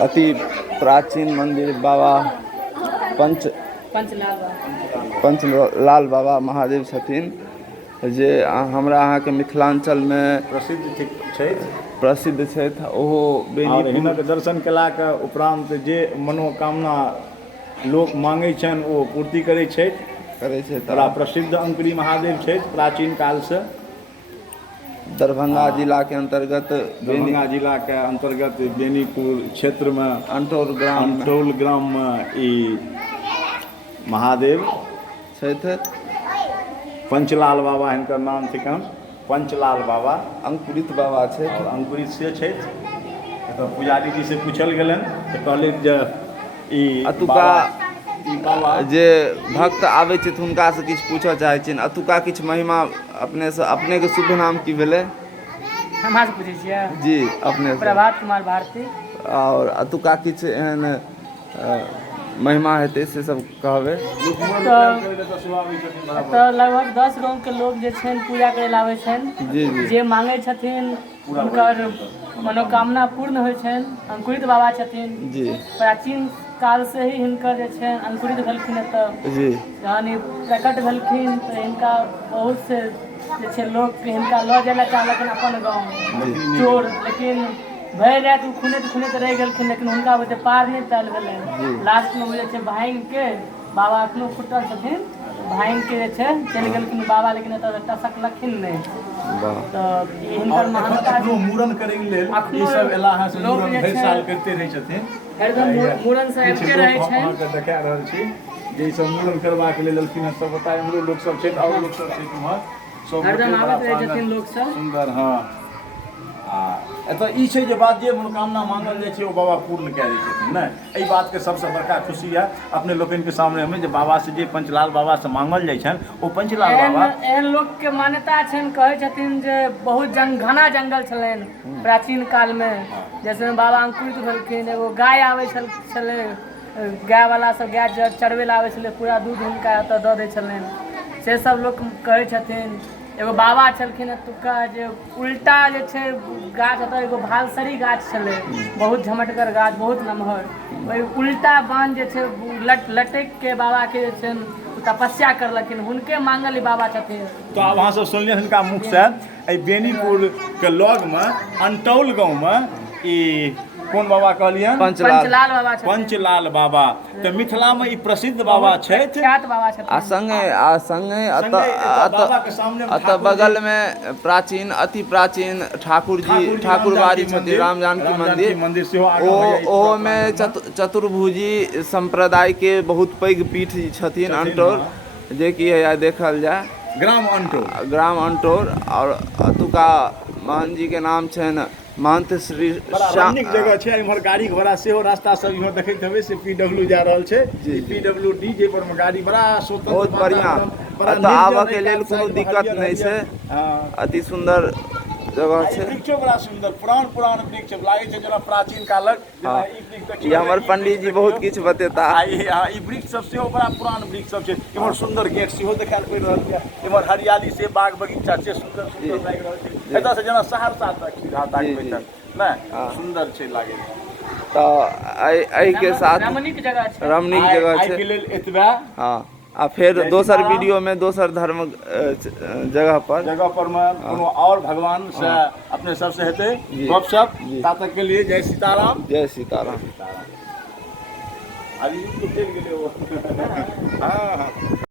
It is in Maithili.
अति प्राचीन मंदिर बाबा पंचलाल बाबा महादेव छथिन जे हमरा अहाँ के मिथिलांचल में प्रसिद्ध छथि। ओहो हिनक दर्शन केला के उपरांत जे मनोकामना लोक मांगे छन ओ पूर्ति करे छथि। बड़ा प्रसिद्ध अंकुरी महादेव छथि प्राचीन काल से। दरभंगा जिला के अंतर्गत बेनीपुर क्षेत्र में अंटोल ग्राम में ई महादेव छथि। पंचलाल बाबा हिनकर नाम थिकन। पंचलाल बाबा अंकुरित बाबा छथि और अंकुरित से छथि। तो पुजारी जी से पूछल गेलन तो कहले जे ई अतुका जे भक्त आबै छथि हुनका से किछु पूछऽ चाहै छियनि। अतुका किछु महिमा अपने के शुभ नाम की भेलै? हमरा से पूछै छियै? जी अपने से। प्रभात कुमार भारती। और अतुका किछु एहन महिमा हेतै से सब कहबै? तो लगभग 10 गांव के लोग जे छन पूजा करे आबै छन। जी जी। जे मांगे छथिन हुनकर मनोकामना पूर्ण होइ छन। अंकुरित बाबा छथिन जी। प्राचीन काल से ही हिनकर जे छै अंकुरित भेलखिन एतऽ जी। यानी प्रकट भेलखिन तो हिनका बहुत से जे छै लोग हिनका लऽ जाय ला चाहलखिन अपन गाँव चोर, लेकिन भरि राति खुनैत रहि गेलखिन, लेकिन हुनका बुझे पार नहीं पायल गेलनि। लास्ट में बुझे छै भांगि के बाबा अखनो फुटल छथिन, भांगि के जे छै चलि गेलखिन बाबा, लेकिन एतऽ टसकलखिन नहीं। तो हिनकर महानता मूड़न करे लेल ई सब एला है से मूड़न भरि साल करते रहै छथिन। एकदम मूड़न से आबिते रहै छै। अहाँ के देखा रहल छी जे सब मूड़न करबा के लेल एलखिन सब बताए हमरो लोग सब छै और लोग सब छै उम्हर सब हरदम आबैत रहै छथिन लोग सब। सुंदर। हाँ आ एतऽ ई छै जे बात जे मनोकामना मांगल जाइ छै ओ बाबा पूर्ण कए दै छथिन ने। एहि बात के सबसे बड़का खुशी है अपने लोकन के सामने में जे बाबा से जे पंचलाल बाबा से मांगल जाइ छन ओ पंचलाल बाबा एहन लोग के मान्यता छन, कहै छथिन जे बहुत घना जंगल छलनि प्राचीन काल में। जैसे बाबा अंकुरित भेलखिन, एगो गाय आबै छलै, गाय वाला सब गाय चरबै ला आबै छलै, पूरा दूध हुनका एतऽ दऽ दै छलनि। से सब लोग कहै छथिन। एगो बाबा छलखिन एतुका जे उल्टा जे छै गाछ, एतऽ एगो भालसरी गाछ छलै, बहुत झमटगर गाछ, बहुत नमहर। ओहि उल्टा बांध जे छै लटक के बाबा के जे छै तपस्या करलखिन, हुनके मांगल बाबा छथिन। तो आब अहाँ सब सुनलिए हिनका मुख से बेनीपुर के लग में अंटौल गाँव में ई कौन बाबा कहलिए? पंचलाल बाबा। पंचलाल बाबा तो मिथिला में ई प्रसिद्ध बाबा छथि। बाबा छथिन। आ संगे अतः बगल में प्राचीन अति प्राचीन ठाकुरबाड़ी छथिन राम जानकी मंदिर। ओहो में चतुर्भुजी संप्रदाय के बहुत पैघ पीठ छथिन अंटौर, जे कि देखल जाय ग्राम अंटौर। और अतुका महंत जी के नाम छनि महंत श्री नीक जगह छै। इम्हर गाड़ी घोड़ा सेहो रास्ता सब इम्हर देखैत हेबै से PW जा रहल छै। PWD जे पर में गाड़ी बड़ा स्वतंत्र, बहुत बढ़िया, एतऽ आबऽ के लेल कोनो दिक्कत नहीं छै। अति सुंदर जगह छै। वृक्षो बड़ा सुंदर, पुरान वृक्ष लागे छै जेना प्राचीन कालक। ई हमर पंडित जी बहुत किछु बतेता। ई वृक्ष सब सेहो बड़ा पुरान वृक्ष सब छै। इम्हर सुंदर गेट सेहो देखाल पड़ि रहल छै। इम्हर हरियाली से बाग बगीचा छै, सुंदर लागि रहल छै। एतऽ से जेना सहरसा तक सीधा ताकबै तक नै सुंदर छै लागे। तो एहि के साथ रमणीक जगह छै। छै के लेल एतबा। हाँ आ फिर दोसर वीडियो में दोसर धर्म जगह पर में कोनो और भगवान से अपने सबसे हेतै गपशप। तात तक के लिए जय सीताराम। जय सीताराम। अभी तो चल गेलै। हाँ।